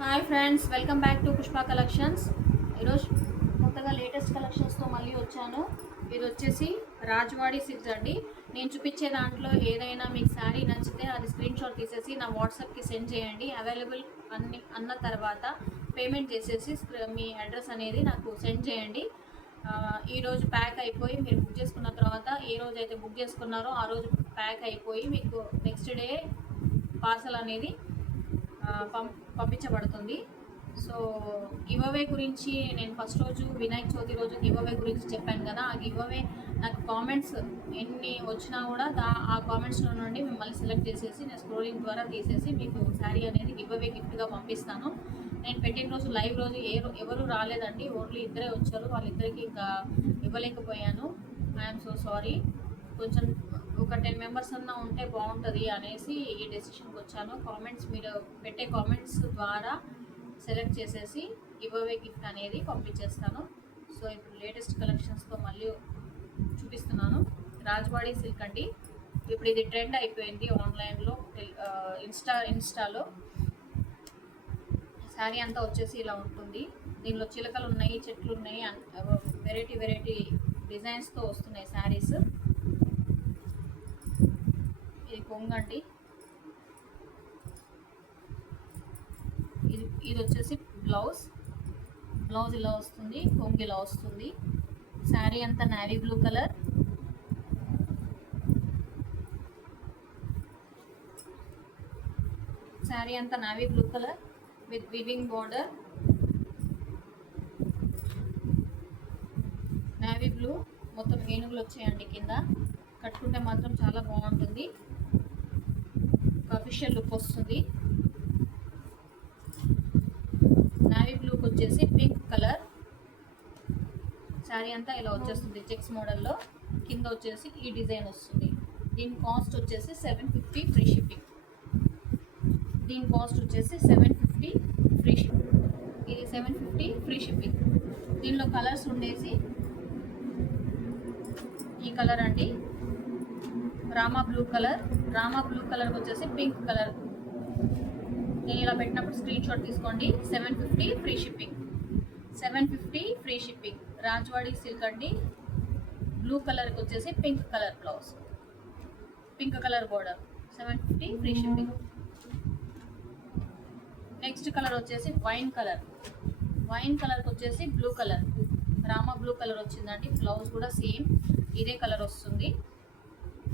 Hi friends, welcome back to Pushpa collections. ఈరోజు కొత్తగా latest కలెక్షన్స్తో మళ్ళీ వచ్చాను. ఇది వచ్చేసి రాజవాడి సిల్క్స్ అండి. నేను చూపించే దాంట్లో ఏదైనా మీకు శారీ నచ్చితే అది స్క్రీన్ షాట్ తీసేసి నా వాట్సాప్కి సెండ్ చేయండి. అవైలబుల్ అన్న తర్వాత పేమెంట్ చేసేసి మీ అడ్రస్ అనేది నాకు సెండ్ చేయండి. ఈరోజు ప్యాక్ అయిపోయి మీరు బుక్ చేసుకున్న తర్వాత ఏ రోజు అయితే బుక్ చేసుకున్నారో ఆ రోజు ప్యాక్ అయిపోయి మీకు నెక్స్ట్ డే పార్సల్ అనేది పంపించబడుతుంది. సో గివ్ అవే గురించి నేను ఫస్ట్ రోజు వినాయక చవితి రోజు గివ్ అవే గురించి చెప్పాను కదా. ఆ గివ్ అవే నాకు కామెంట్స్ ఎన్ని వచ్చినా కూడా ఆ కామెంట్స్లో నుండి మిమ్మల్ని సెలెక్ట్ చేసేసి నేను స్క్రోలింగ్ ద్వారా తీసేసి మీకు శారీ అనేది గివ్ అవే గిఫ్ట్గా పంపిస్తాను. నేను పెట్టిన రోజు లైవ్ రోజు ఎవరు రాలేదండి, ఓన్లీ ఇద్దరే వచ్చారు. వాళ్ళిద్దరికి ఇంకా ఇవ్వలేకపోయాను. I'm so sorry. కొంచెం ఒక 10 మెంబర్స్ అన్నా ఉంటే బాగుంటుంది అనేసి ఈ డెసిషన్కి వచ్చాను. కామెంట్స్ మీరు పెట్టే కామెంట్స్ ద్వారా సెలెక్ట్ చేసేసి గివ్ అవే గిఫ్ట్ అనేది పంపించేస్తాను. సో ఇప్పుడు లేటెస్ట్ కలెక్షన్స్తో మళ్ళీ చూపిస్తున్నాను. రాజవాడి సిల్క్ అండి. ఇప్పుడు ఇది ట్రెండ్ అయిపోయింది ఆన్లైన్లో, ఇన్స్టాలో. శారీ అంతా వచ్చేసి ఇలా ఉంటుంది. దీనిలో చిలకలు ఉన్నాయి, చెట్లు ఉన్నాయి, వెరైటీ డిజైన్స్తో వస్తున్నాయి శారీస్. ఇది కొంగండి. ఇది వచ్చేసి బ్లౌజ్ ఇలా వస్తుంది, కొంగు ఇలా వస్తుంది. శారీ అంతా నేవీ బ్లూ కలర్. శారీ అంతా navy blue colour with weaving border. Navy blue మొత్తం ఏనుగులు వచ్చాయండి కింద. కట్టుకుంటే మాత్రం చాలా బాగుంటుంది. అఫీషియల్ లుక్ వస్తుంది. నేవీ బ్లూకి వచ్చేసి పింక్ కలర్. శారీ అంతా ఇలా వచ్చేస్తుంది చెక్స్ మోడల్లో. కింద వచ్చేసి ఈ డిజైన్ వస్తుంది. దీని కాస్ట్ వచ్చేసి 750 ఫ్రీ షిప్పింగ్. దీని కాస్ట్ వచ్చేసి 750 ఫ్రీ షిప్పింగ్. ఇది 750 ఫ్రీ షిప్పింగ్. దీనిలో కలర్స్ ఉండేసి ఈ కలర్ అండి, రామా బ్లూ కలర్ వచ్చేసి పింక్ కలర్. నేను ఇలా పెట్టినప్పుడు స్క్రీన్ షాట్ తీసుకోండి. 750 free shipping. 750 free shipping. Rajwadi silk అండి. బ్లూ కలర్కి వచ్చేసి pink colour blouse, pink colour border. 750 free shipping. Next colour వచ్చేసి వైన్ కలర్కి వచ్చేసి blue colour, Rama blue colour వచ్చిందండి. బ్లౌజ్ కూడా సేమ్ ఇదే కలర్ వస్తుంది,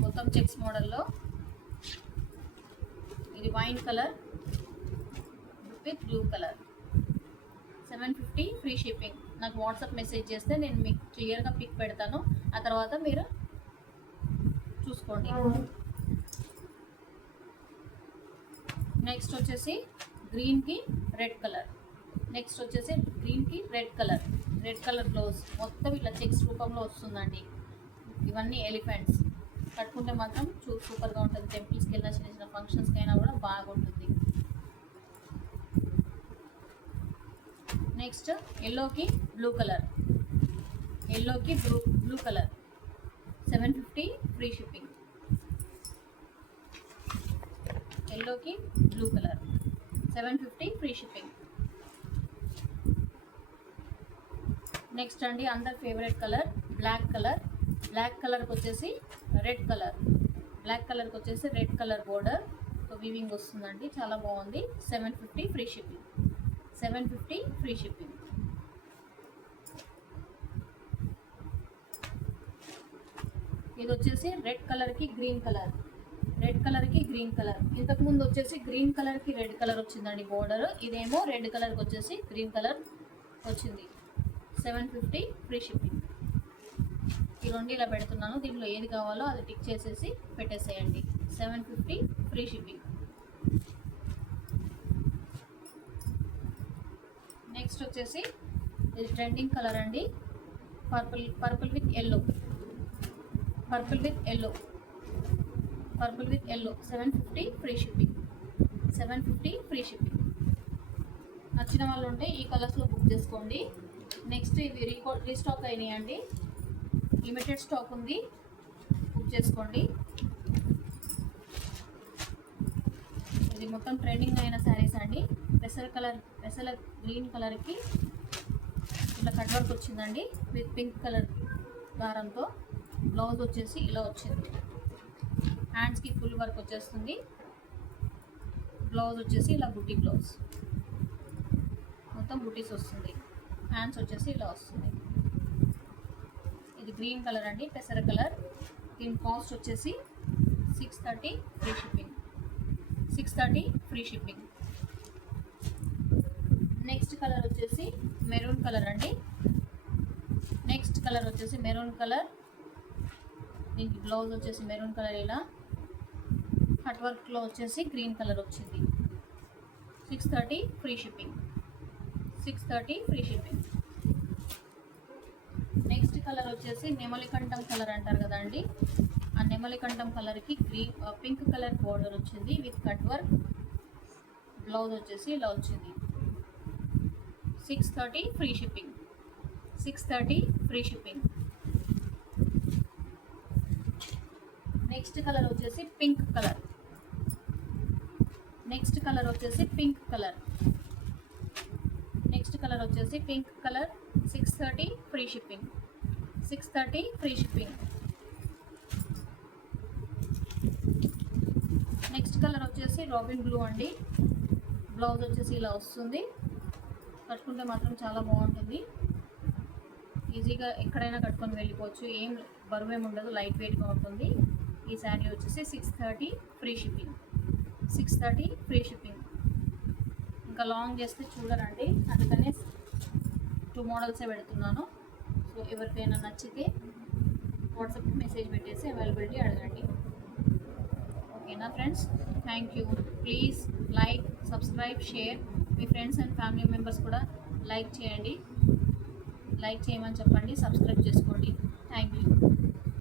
మొత్తం చెక్స్ మోడల్లో. ఇది wine colour with blue colour. 750 free shipping. నాకు వాట్సాప్ మెసేజ్ చేస్తే నేను మీకు క్లియర్గా పిక్ పెడతాను. ఆ తర్వాత మీరు చూసుకోండి. నెక్స్ట్ వచ్చేసి గ్రీన్కి red colour. Red colour blouse మొత్తం ఇట్లా చెక్స్ రూపంలో వస్తుందండి. ఇవన్నీ ఎలిఫెంట్స్. కట్టుకుంటే మాత్రం సూపర్గా ఉంటుంది. టెంపుల్స్కి వెళ్ళిన చిన్న ఫంక్షన్స్కి అయినా కూడా బాగుంటుంది. నెక్స్ట్ ఎల్లోకి బ్లూ కలర్. 750 free shipping. ఎల్లోకి blue colour 750 free shipping. Next అండి అందరి ఫేవరెట్ కలర్ బ్లాక్ కలర్కి వచ్చేసి రెడ్ కలర్ బోర్డర్ తో వీవింగ్ వస్తుందండి. చాలా బాగుంది. 750 ఫ్రీ షిప్పింగ్. ఇది వచ్చేసి రెడ్ కలర్కి గ్రీన్ కలర్. ఇంతకుముందు వచ్చేసి గ్రీన్ కలర్కి రెడ్ కలర్ వచ్చిందండి బోర్డర్. ఇదేమో రెడ్ కలర్కి వచ్చేసి గ్రీన్ కలర్ వచ్చింది. 750 ఫ్రీ షిప్పింగ్. ఈ రెండు ఇలా పెడుతున్నాను. దీనిలో ఏది కావాలో అది టిక్ చేసేసి పెట్టేసేయండి. 750 ఫ్రీ షిప్పింగ్. నెక్స్ట్ వచ్చేసి ఇది ట్రెండింగ్ కలర్ అండి, purple with yellow. 750 free shipping. నచ్చిన వాళ్ళు ఉంటే ఈ కలర్స్లో బుక్ చేసుకోండి. నెక్స్ట్ ఇవి రీస్టాక్ అయినాయి అండి, లిమిటెడ్ స్టాక్ ఉంది, బుక్ చేసుకోండి. ఇది మొత్తం ట్రెండింగ్ అయిన శారీస్ అండి. పెసల గ్రీన్ కలర్కి ఇట్లా కట్ వర్క్ వచ్చిందండి విత్ పింక్ కలర్ దారంతో. బ్లౌజ్ వచ్చేసి ఇలా వచ్చింది. హ్యాండ్స్కి ఫుల్ వర్క్ వచ్చేస్తుంది. బ్లౌజ్ వచ్చేసి ఇలా బుట్టి బ్లౌజ్, మొత్తం బుటీస్ వస్తుంది. హ్యాండ్స్ వచ్చేసి ఇలా వస్తుంది. ఇది గ్రీన్ కలర్ అండి, పెసర కలర్. దీని కాస్ట్ వచ్చేసి 630 free shipping. 630 free shipping. Next colour వచ్చేసి మెరూన్ కలర్ అండి. నెక్స్ట్ కలర్ వచ్చేసి మెరూన్ కలర్. దీనికి బ్లౌజ్ వచ్చేసి మెరూన్ కలర్, ఇలా కట్ వర్క్లో వచ్చేసి గ్రీన్ కలర్ వచ్చింది. 630 free shipping. 630 free shipping. Next colour వచ్చేసి నెమలికంఠం కలర్ అంటారు కదండి, ఆ నెమలికంఠం కలర్కి పింక్ కలర్ బోర్డర్ వచ్చింది విత్ కట్ వర్క్. బ్లౌజ్ వచ్చేసి ఇలా వచ్చింది. 630 free shipping. 630 free shipping. Next colour వచ్చేసి పింక్ కలర్. నెక్స్ట్ కలర్ వచ్చేసి పింక్ కలర్. నెక్స్ట్ కలర్ వచ్చేసి pink colour. 630 free shipping. 630 free shipping. Next colour వచ్చేసి రాబిన్ బ్లూ అండి. Blouse వచ్చేసి ఇలా వస్తుంది. కట్టుకుంటే మాత్రం చాలా బాగుంటుంది. ఈజీగా ఎక్కడైనా కట్టుకొని వెళ్ళిపోవచ్చు. ఏం బరువేమి ఉండదు, లైట్ వెయిట్గా ఉంటుంది. ఈ శారీ వచ్చేసి 630 ఫ్రీ షిప్పింగ్. 630 free shipping. ఇంకా లాంగ్ చేస్తే చూడరండి, అందుకనే 2 మోడల్సే పెడుతున్నాను. సో ఎవరికైనా నచ్చితే వాట్సాప్ మెసేజ్ పెట్టేసి అవైలబిలిటీ అడగండి. ఓకేనా friends? Thank you. Please like, subscribe, share. Me friends and family members కూడా లైక్ చేయండి. లైక్ చేయమని చెప్పండి, సబ్స్క్రైబ్ చేసుకోండి. Thank you.